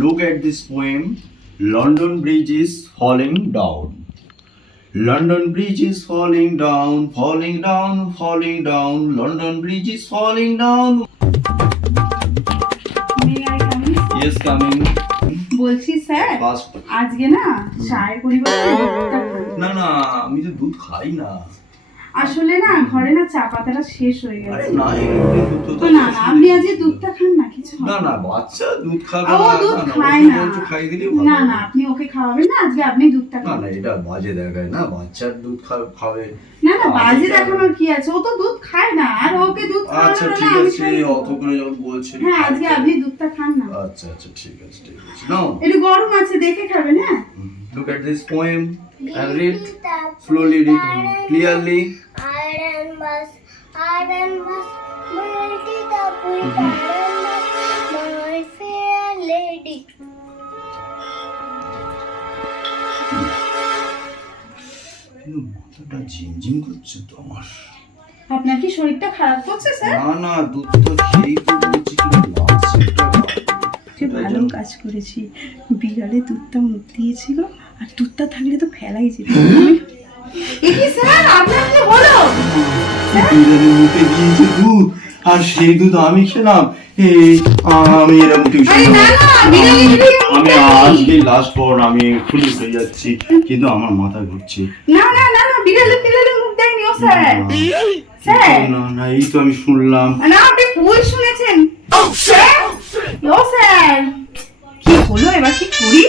Look at this poem. London Bridge is falling down. London Bridge is falling down, falling down, falling down. London Bridge is falling down. May I come in? Yes, coming. বলছি sir Fast. আজকে না চায়ের পরিবর্তে দুধটা খান। না না আমি তো দুধ খাই না। আসলে না ঘরে না চা পাতাটা শেষ হয়ে আরে গেছে। না এমনি দুধ তো তো না না আপনি আজকে দুধটা খান না কিছু হবে না না বাচ্চা দুধ খাবে ও না দুধ না, না, খায় ওকে না। বলছো খাই দিলেই ভালো। না না আপনি ওকে খাওয়াবেন না আজকে আপনি দুধটা না খান। না এটা বাজে দেখায় না বাচ্চার দুধ খাবে। না না বাজে আমি দেখানোর কি আছে, ও তো দুধ খায় না আর ওকে দুধ আচ্ছা খাওয়ানো ঠিক না আমি আছে খাই। অত করে যখন বলছেন হ্যাঁ আজকে আপনি দুধটা খান না। আচ্ছা আচ্ছা ঠিক আছে নাও একটু গরম আছে দেখে খাবেন। হ্যাঁ look at this poem and read slowly, read clearly. Iron bus, multi the put iron bus, my fair lady. কিন্তু মাথাটা ঝিমঝিম করছে তো আমার। আপনার কি শরীরটা খারাপ করছে স্যার? না না দুধটা খেয়েই তো বলছি কিন্তু লাগছে যে ভালো কাজ করেছি, বিড়ালে দুধটা মুখ দিয়েছিল আর দুধটা থাকলে তো ফেলাই যেত। কি স্যার আপনার কি হলো? বিড়ালের মুখে দিয়েছে দুধ আর সেই দুধ আমি খেলাম। আমি এরকম টিউশন আরে না না বিড়ালে আমি আজকে লাস্ট পর আমি খুলে উঠে যাচ্ছি কিন্তু আমার মাথা ঘুরছে। না না না না বিড়ালে মুখ দেয়নি ও স্যার। স্যার না না এই তো আমি শুনলাম। না আপনি ভুল শুনেছেন। স্যার ও স্যার কি হলো এবার কি করি?